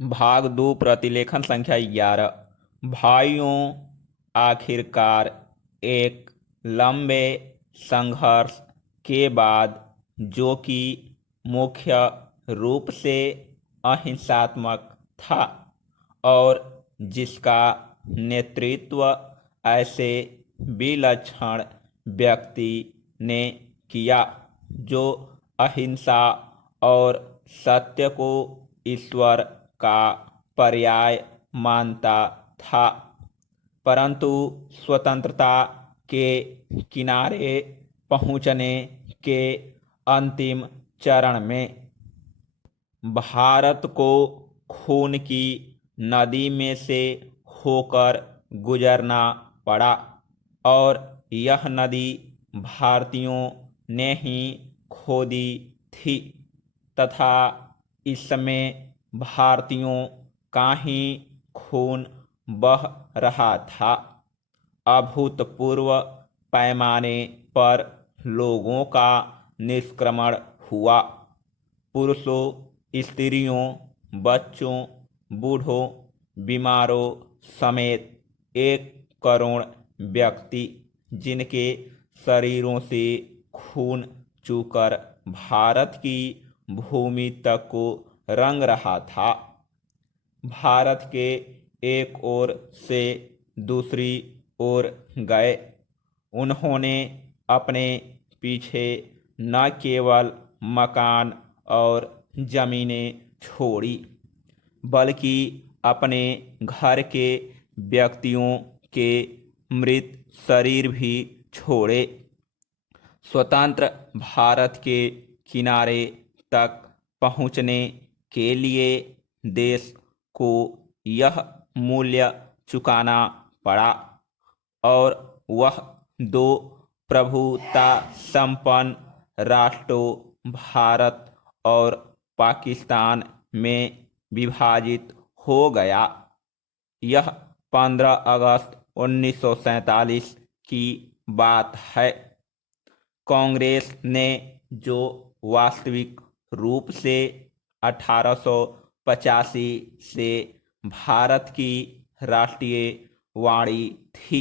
भाग 2 प्रतिलेखन संख्या 11। भाइयों, आखिरकार एक लंबे संघर्ष के बाद, जो कि मुख्य रूप से अहिंसात्मक था और जिसका नेतृत्व ऐसे विलक्षण व्यक्ति ने किया जो अहिंसा और सत्य को ईश्वर का पर्याय मानता था, परंतु स्वतंत्रता के किनारे पहुंचने के अंतिम चरण में भारत को खून की नदी में से होकर गुजरना पड़ा और यह नदी भारतीयों ने ही खोदी थी तथा इसमें भारतीयों का ही खून बह रहा था। अभूतपूर्व पैमाने पर लोगों का निष्क्रमण हुआ। पुरुषों, स्त्रियों, बच्चों, बूढ़ों, बीमारों समेत 1 करोड़ व्यक्ति, जिनके शरीरों से खून चूकर भारत की भूमि तक को रंग रहा था, भारत के एक ओर से दूसरी ओर गए। उन्होंने अपने पीछे न केवल मकान और जमीनें छोड़ी, बल्कि अपने घर के व्यक्तियों के मृत शरीर भी छोड़े। स्वतंत्र भारत के किनारे तक पहुंचने के लिए देश को यह मूल्य चुकाना पड़ा और वह 2 प्रभुता संपन्न राष्ट्रों भारत और पाकिस्तान में विभाजित हो गया। यह 15 अगस्त 1947 की बात है। कांग्रेस ने, जो वास्तविक रूप से 1885 से भारत की राष्ट्रीयवादी थी,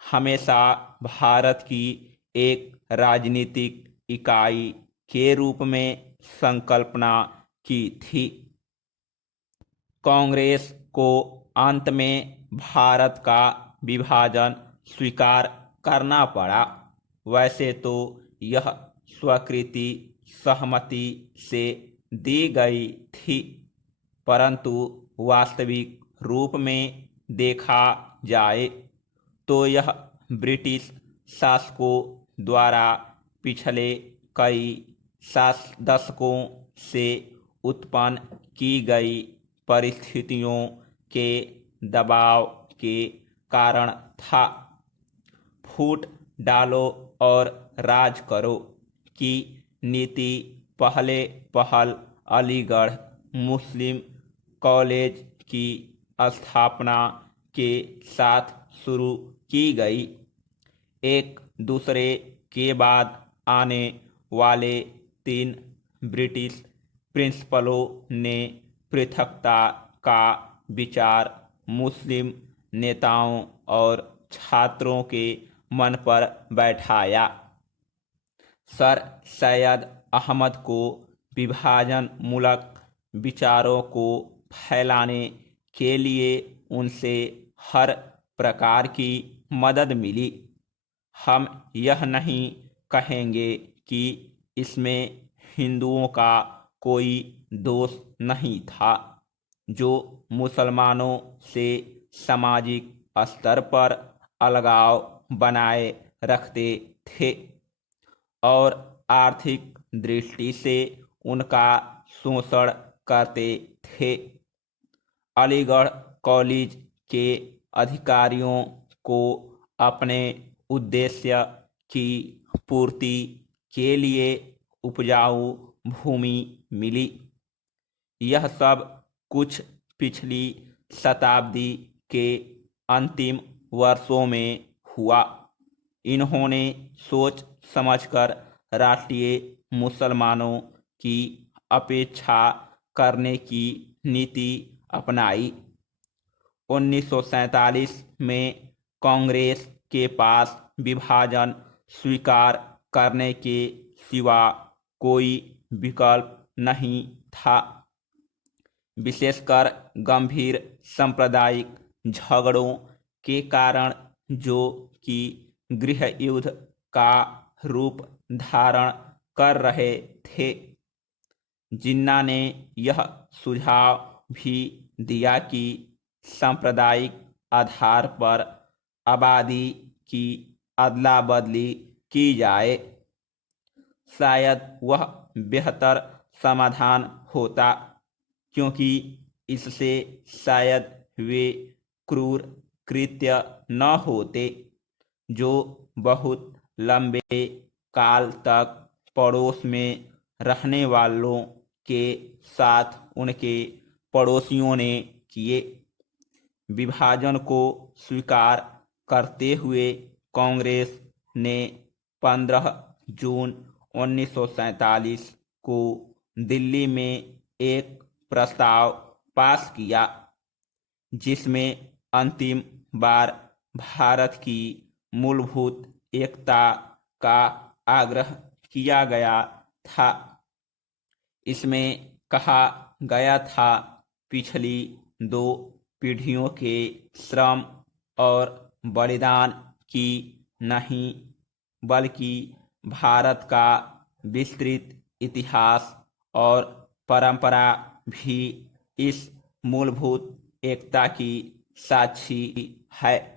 हमेशा भारत की एक राजनीतिक इकाई के रूप में संकल्पना की थी। कांग्रेस को अंत में भारत का विभाजन स्वीकार करना पड़ा। वैसे तो यह स्वीकृति सहमति से दी गई थी, परंतु वास्तविक रूप में देखा जाए तो यह ब्रिटिश शासकों द्वारा पिछले कई दशकों से उत्पन्न की गई परिस्थितियों के दबाव के कारण था। फूट डालो और राज करो की नीति पहले पहल अलीगढ़ मुस्लिम कॉलेज की स्थापना के साथ शुरू की गई। एक दूसरे के बाद आने वाले 3 ब्रिटिश प्रिंसिपलों ने पृथकता का विचार मुस्लिम नेताओं और छात्रों के मन पर बैठाया। सर सैयद अहमद को विभाजन मूलक विचारों को फैलाने के लिए उनसे हर प्रकार की मदद मिली। हम यह नहीं कहेंगे कि इसमें हिंदुओं का कोई दोष नहीं था, जो मुसलमानों से सामाजिक स्तर पर अलगाव बनाए रखते थे और आर्थिक दृष्टि से उनका शोषण करते थे। अलीगढ़ कॉलेज के अधिकारियों को अपने उद्देश्य की पूर्ति के लिए उपजाऊ भूमि मिली। यह सब कुछ पिछली शताब्दी के अंतिम वर्षों में हुआ। इन्होंने सोच समझकर राष्ट्रीय मुसलमानों की अपेक्षा करने की नीति अपनाई। 1947 में कांग्रेस के पास विभाजन स्वीकार करने के सिवा कोई विकल्प नहीं था। विशेषकर गंभीर सांप्रदायिक झगड़ों के कारण, जो कि गृह युद्ध का रूप धारण कर रहे थे। जिन्ना ने यह सुझाव भी दिया कि सांप्रदायिक आधार पर आबादी की अदला बदली की जाए। शायद वह बेहतर समाधान होता, क्योंकि इससे शायद वे क्रूर कृत्य न होते जो बहुत लंबे काल तक पड़ोस में रहने वालों के साथ उनके पड़ोसियों ने किए। विभाजन को स्वीकार करते हुए कांग्रेस ने 15 जून 1947 को दिल्ली में एक प्रस्ताव पास किया, जिसमें अंतिम बार भारत की मूलभूत एकता का आग्रह किया गया था। इसमें कहा गया था, पिछली 2 पीढ़ियों के श्रम और बलिदान की नहीं, बल्कि भारत का विस्तृत इतिहास और परंपरा भी इस मूलभूत एकता की साक्षी है।